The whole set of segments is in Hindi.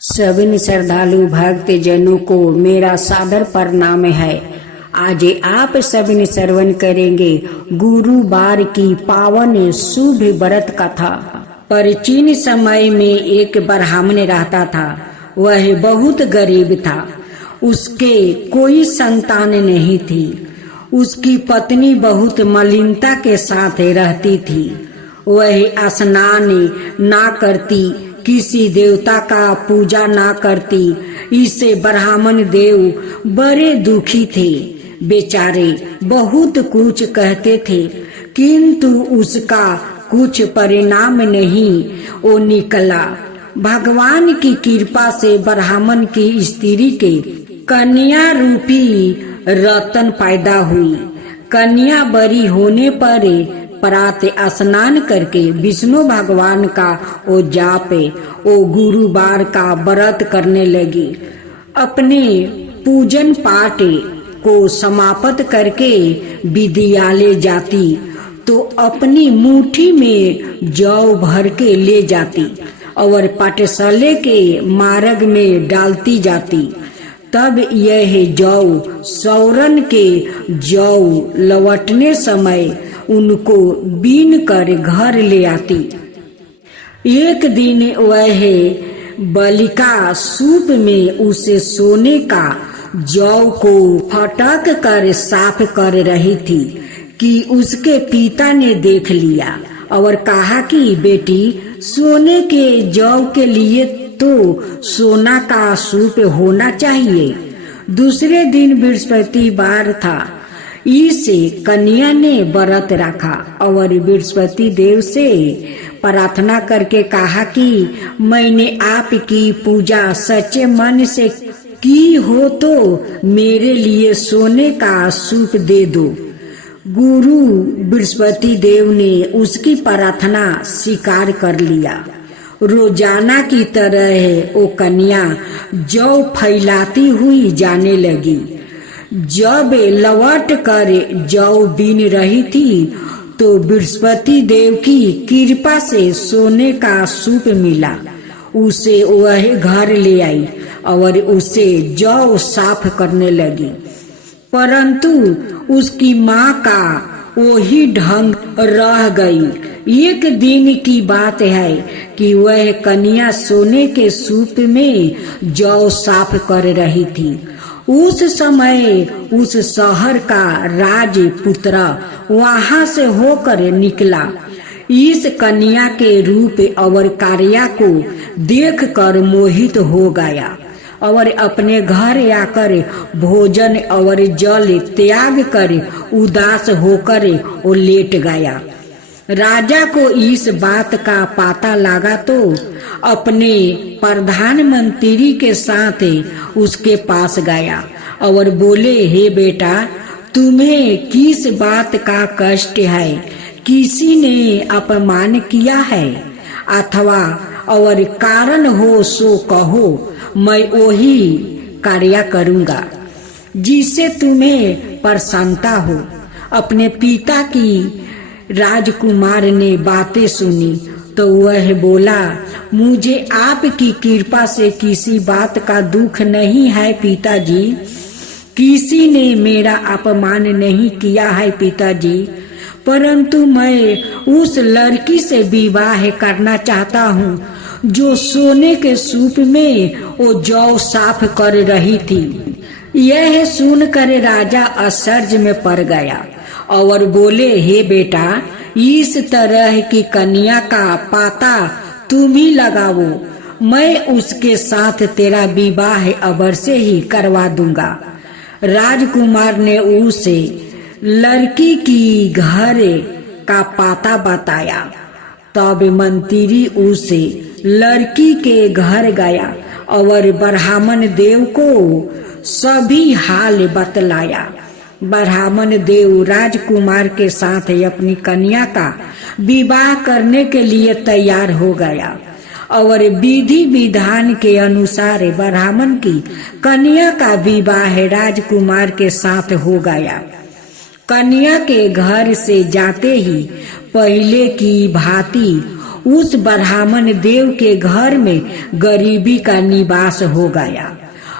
सभी श्रद्धालु भक्त जनों को मेरा सादर प्रणाम है। आज आप सभी श्रवण करेंगे गुरुवार की पावन शुभ व्रत कथा। प्राचीन समय में एक ब्राह्मण रहता था। वह बहुत गरीब था। उसके कोई संतान नहीं थी। उसकी पत्नी बहुत मलिनता के साथ रहती थी। वह स्नान ना करती, किसी देवता का पूजा ना करती। इससे ब्राह्मण देव बड़े दुखी थे। बेचारे बहुत कुछ कहते थे, किंतु उसका कुछ परिणाम नहीं वो निकला। भगवान की कृपा से ब्राह्मण की स्त्री के कन्या रूपी रतन पैदा हुई। कन्या बड़ी होने पर प्रातः स्नान करके विष्णु भगवान का वो जापे वो गुरुवार का व्रत करने लगी। अपने पूजन पाठ को समाप्त करके विद्यालय जाती तो अपनी मुट्ठी में जौ भर के ले जाती और पाठशाला के मार्ग में डालती जाती। तब यह जौ सौरन के जौ लौटने समय उनको बीन कर घर ले आती। एक दिन वह बालिका सूप में उसे सोने का जौ को फटक कर साफ कर रही थी कि उसके पिता ने देख लिया और कहा कि बेटी, सोने के जौ के लिए तो सोना का सूप होना चाहिए। दूसरे दिन बृहस्पतिवार था। इस कन्या ने व्रत रखा और बृहस्पति देव से प्रार्थना करके कहा कि मैंने आपकी पूजा सच्चे मन से की हो तो मेरे लिए सोने का सूप दे दो। गुरु बृहस्पति देव ने उसकी प्रार्थना स्वीकार कर लिया। रोजाना की तरह वो कन्या जौ फैलाती हुई जाने लगी। जब लौट कर जौ बीन रही थी तो बृहस्पति देव की कृपा से सोने का सूप मिला। उसे वह घर ले आई और उसे जौ साफ करने लगी। परंतु उसकी माँ का वही ढंग रह गई। एक दिन की बात है कि वह कन्या सोने के सूप में जौ साफ कर रही थी। उस समय उस शहर का राजपुत्र वहां से होकर निकला। इस कन्या के रूप और कार्य को देखकर मोहित हो गया और अपने घर आकर भोजन और जल त्याग कर उदास होकर वो लेट गया। राजा को इस बात का पता लगा तो अपने प्रधानमंत्री के साथ उसके पास गया और बोले, हे बेटा, तुम्हें किस बात का कष्ट है? किसी ने अपमान किया है अथवा और कारण हो सो कहो, मैं वही कार्य करूँगा जिससे तुम्हें प्रसन्नता हो। अपने पिता की राजकुमार ने बातें सुनी तो वह बोला, मुझे आपकी कृपा से किसी बात का दुख नहीं है पिताजी। किसी ने मेरा अपमान नहीं किया है पिताजी, परंतु मैं उस लड़की से विवाह करना चाहता हूँ जो सोने के सूप में वो जौ साफ कर रही थी। यह सुनकर राजा आश्चर्य में पड़ गया और बोले, हे बेटा, इस तरह की कन्या का पता तुम ही लगाओ। मैं उसके साथ तेरा विवाह अवश्य ही करवा दूंगा। राजकुमार ने उसे लड़की की घर का पता बताया। तब मंत्री उसे लड़की के घर गया और ब्राह्मण देव को सभी हाल बतलाया। ब्राह्मण देव राजकुमार के साथ अपनी कन्या का विवाह करने के लिए तैयार हो गया और विधि विधान के अनुसार ब्राह्मण की कन्या का विवाह राजकुमार के साथ हो गया। कन्या के घर से जाते ही पहले की भांति उस ब्राह्मण देव के घर में गरीबी का निवास हो गया।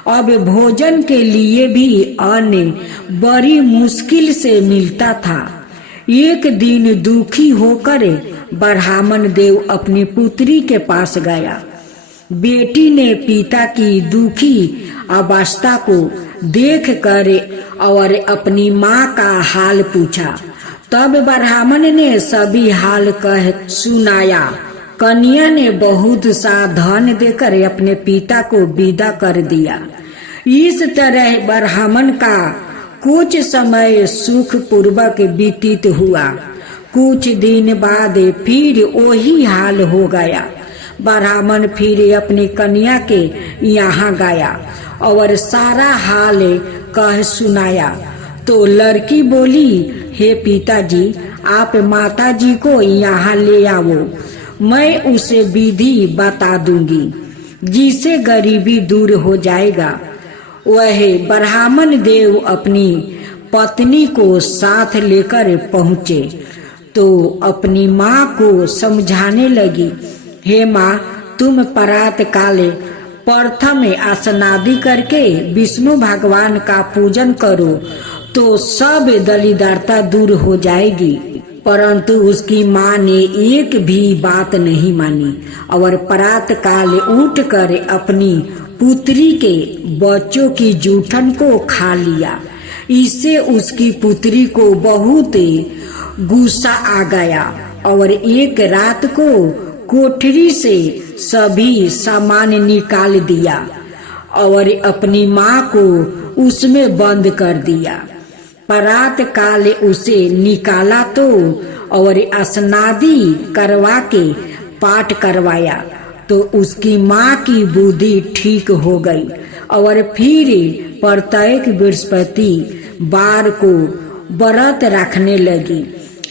अब भोजन के लिए भी अन्न बड़ी मुश्किल से मिलता था। एक दिन दुखी होकर ब्राह्मण देव अपनी पुत्री के पास गया। बेटी ने पिता की दुखी अवस्था को देखकर और अपनी माँ का हाल पूछा। तब ब्राह्मण ने सभी हाल कह सुनाया। कन्या ने बहुत सा धन देकर अपने पिता को विदा कर दिया। इस तरह ब्राह्मण का कुछ समय सुख पूर्वक व्यतीत हुआ। कुछ दिन बाद फिर वही हाल हो गया। ब्राह्मण फिर अपनी कन्या के यहाँ गया और सारा हाल कह सुनाया। तो लड़की बोली, हे पिताजी, आप माताजी को यहाँ ले आओ, मैं उसे विधि बता दूंगी जिससे गरीबी दूर हो जाएगा। वह ब्राह्मण देव अपनी पत्नी को साथ लेकर पहुँचे तो अपनी माँ को समझाने लगी, हे माँ, तुम प्रातः काले प्रथम स्नादि करके विष्णु भगवान का पूजन करो तो सब दरिद्रता दूर हो जाएगी। परंतु उसकी माँ ने एक भी बात नहीं मानी और प्रातः काल उठकर अपनी पुत्री के बच्चों की जूठन को खा लिया। इससे उसकी पुत्री को बहुत गुस्सा आ गया और एक रात को कोठरी से सभी सामान निकाल दिया और अपनी माँ को उसमें बंद कर दिया। प्रातः काल उसे निकाला तो और स्नादि करवा के पाठ करवाया तो उसकी माँ की बुद्धि ठीक हो गई और फिर प्रत्येक बृहस्पति बार को व्रत रखने लगी।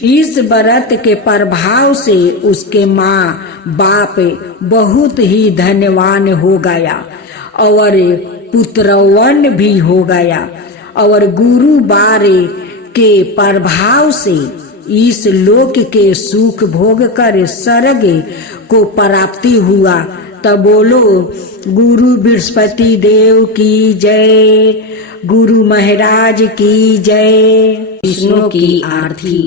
इस व्रत के प्रभाव से उसके माँ बाप बहुत ही धनवान हो गया और पुत्रवान भी हो गया और गुरुवार के प्रभाव से इस लोक के सुख भोग कर स्वर्ग को प्राप्ति हुआ। तब बोलो गुरु बृहस्पति देव की जय, गुरु महाराज की जय। विष्णु की आरती।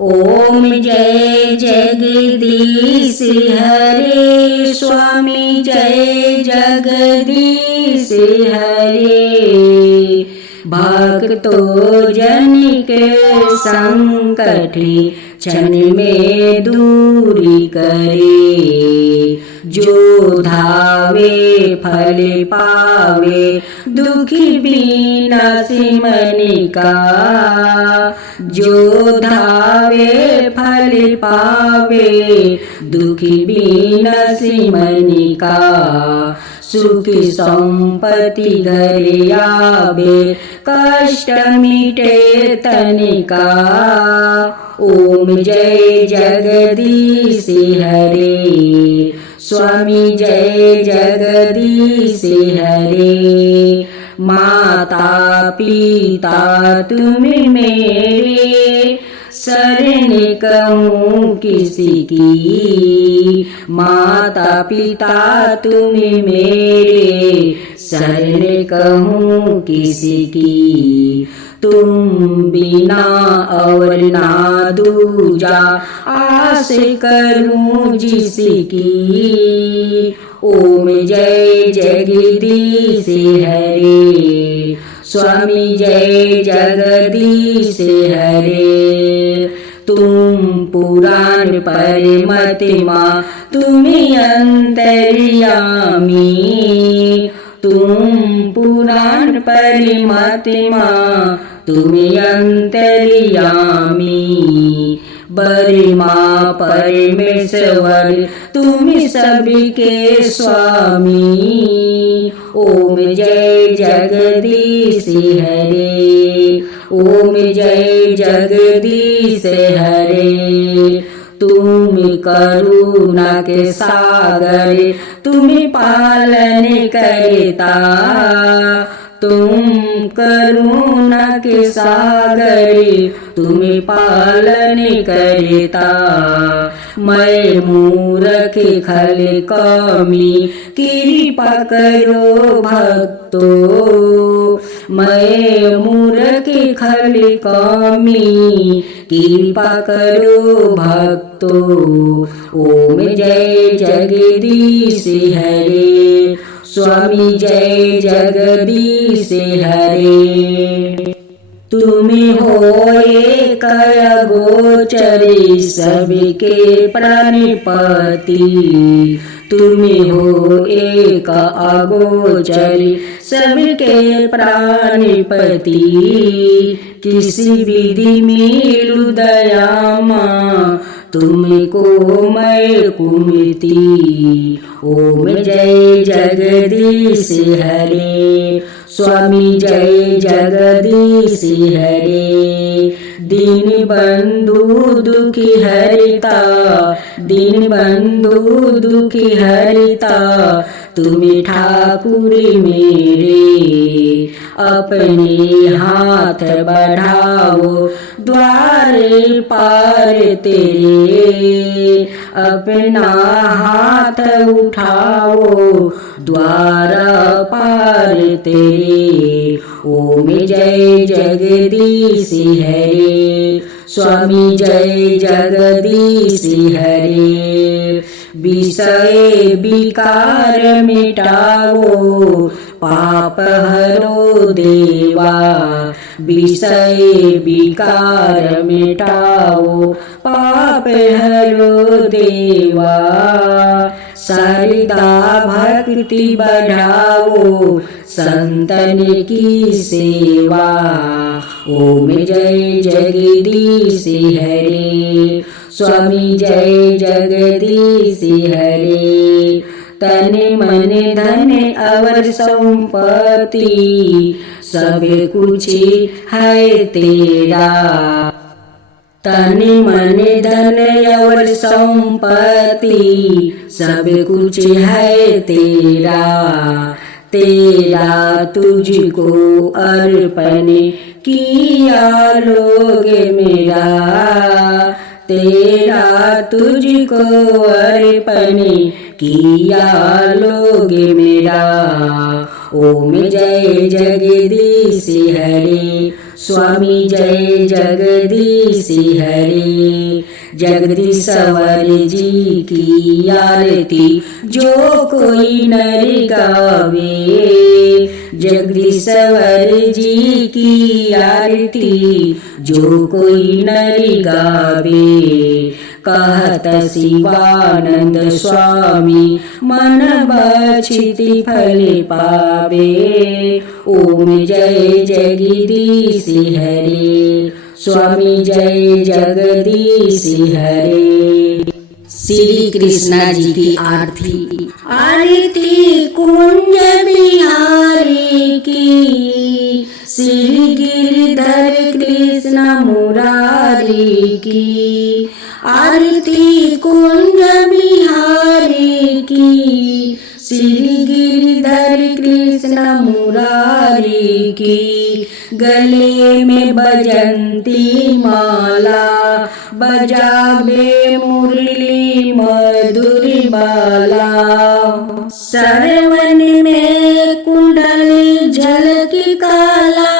ओम जय जगदीश हरे स्वामी, जय जगदीश हरे। भक्तो जनिक संकट क्षण में दूरी करे, जो धावे फल पावे दुखी बिनासी मन का, जो धावे फल पावे दुखी बिनासी मन का, सुख संपत्ति घर आवे कष्ट मिटे तनिका। ओम जय जगदीश हरे स्वामी, जय जगदीश हरे। माता पिता तुम मेरे, शरण कहूँ किसी की, माता पिता तुम मेरे, शरण कहूँ किसी की। तुम बिना और ना दूजा आस करूँ जिसकी। ओम जय जगदीश हरे स्वामी, जय जगदीश हरे। तुम पुराण परमात्मा तुम्हें अंतर्यामी, तुम पुराण परमात्मा तुम्हें अंतर्यामी। बर्मा परमेश्वर तुम सबके स्वामी। ओम जय जगदीश हरे, ओम जय जगदीश हरे। तुम करुणा के सागर तुम पालन करता, तुम करुणा के सागरे तुम्हें पालन करता। मैं मूर्ख खल कमी कृपा करो भक्तो। मैं मूर्ख खल कमी कृपा करो भक्तो। ओम जय जगदीश हरे स्वामी जय जगदीश हरे। तुम्हें हो एक अगोचरी सबके प्राणपति। तुम्हें हो एक अगोचरी सबके प्राणपति। किसी विधि मिलु दयामा तुमको मैं कुमति। ओम जय जगदीश हरे स्वामी जय जगदीश हरे। दीन बंधु दुखी हरिता दीन बंधु दुखी हरिता। तुम्हें ठाकुर मेरे अपने हाथ बढ़ाओ द्वारे पार तेरे। अपना हाथ उठाओ द्वार पार तेरे। ओम जय जगदीश हरे स्वामी जय जगदीश हरे। विषय विकार मिटाओ पाप हरो देवा। विषय विकार मिटाओ पाप हरो देवा। सरदा भक्ति बढ़ाओ संतन की सेवा। ओम जय जगदीश हरे स्वामी जय जगदीश हरे। तन मन धन अवर संपत्ति सब कुछ है तेरा। तन मन धन और संपत्ति सब कुछ है तेरा। तेरा तुझको अर्पण किया लोग मेरा। तेरा तुझको अर्पण किया लोग मेरा। ओम जय जगदीश हरे स्वामी जय जगदीश हरे। जगदीश्वर जी की आरती जो कोई नर गावे। जगदीश्वर जी की आरती जो कोई नर गावे। कहत शिवानंद स्वामी मन बछिति फल पावे। ओम जय जगदीश हरे स्वामी जय जगदीश हरे। श्री कृष्णा जी की आरती। आरती कुंज बिहारी की श्री गिरधर कृष्ण मुरारी की। आरती कुंज बिहारी की श्री गिरधर कृष्ण मुरारी की। गले में बजंती माला बजावे मुरली मधुर बाला। सरवन में कुंडली झलकी काला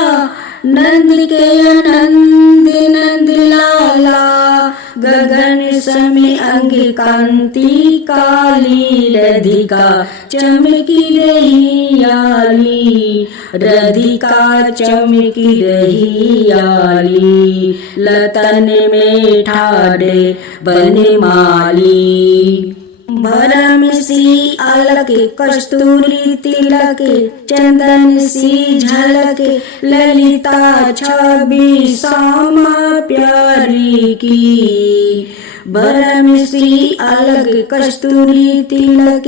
नंद के आनंद नंद लाला। गगन समे अंग कांति काली राधिका चमकी रही आली। राधिका चमकी रही आली। लतन में ठाड़े बनमाली। भरम सी अलक कस्तूरी तिलक चंदन सी झलक ललिता छवि श्यामा प्यारी की। भरम सी अलग कस्तूरी तिलक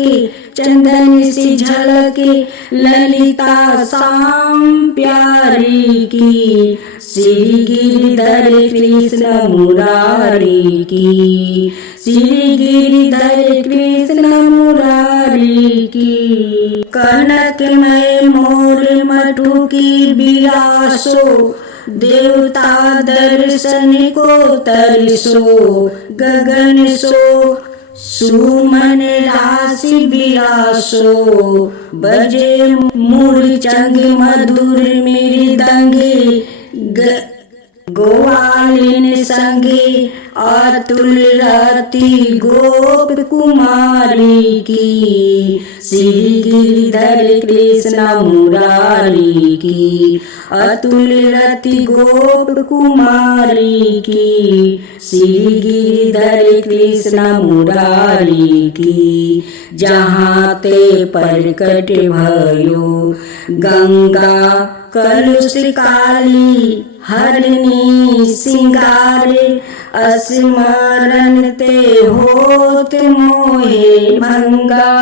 चंदन सी झलक ललिता श्याम प्यारी की। श्री गिरधर कृष्ण मुरारी की। श्री गिरधर कृष्ण मुरारी की। कनक में मोर मटू की बिरासो, देवता दर्शन को तरसो, गगन सो सुमन राशि बिरासो, बजे मूर्छंग मधुर मृदंगे, गोवालिन संगे अतुल रति गोप कुमारी की, श्री गिरिधर कृष्ण मुरारी की, अतुल रति गोप कुमारी की, श्री गिरिधर कृष्ण मुरारी की। जहाँ ते प्रकट भयो गंगा कलुष काली, हरनी सिंगार स्मरण ते होत मोहे भंगा,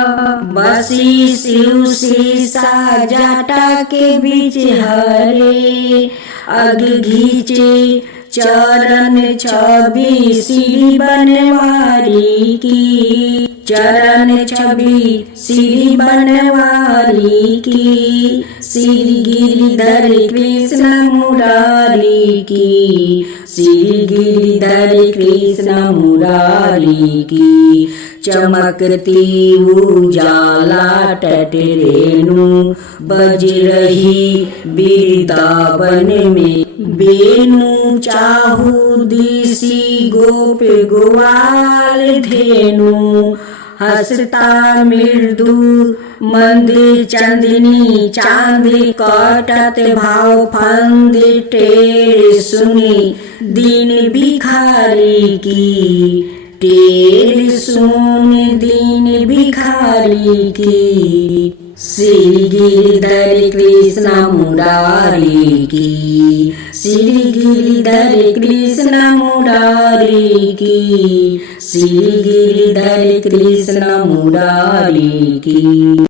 बसी शिव सीसा जाटा के बीच हरे, अग घीचे चरण छवि श्री बनवारी की, चरण छवि श्री बनवारी की, श्री गिरिधर कृष्ण मुरारी की, श्री गिरिधर कृष्ण मुरारी की। चमकती उजाला तट रेणु, बज रही वृंदावन में बेनु, चाहू दिसी गोप ग्वाल धेनु, हसता मृदु मंद चंदनी चांद, कटत भाव फंद टेर सुनी दीन भिखारी की, टेर सुन दीन भिखारी की, श्री गिरिधर कृष्ण मुरारी की, श्री गिरिधर कृष्ण मुरारी की, श्री गिरिधर कृष्ण मुरारी की।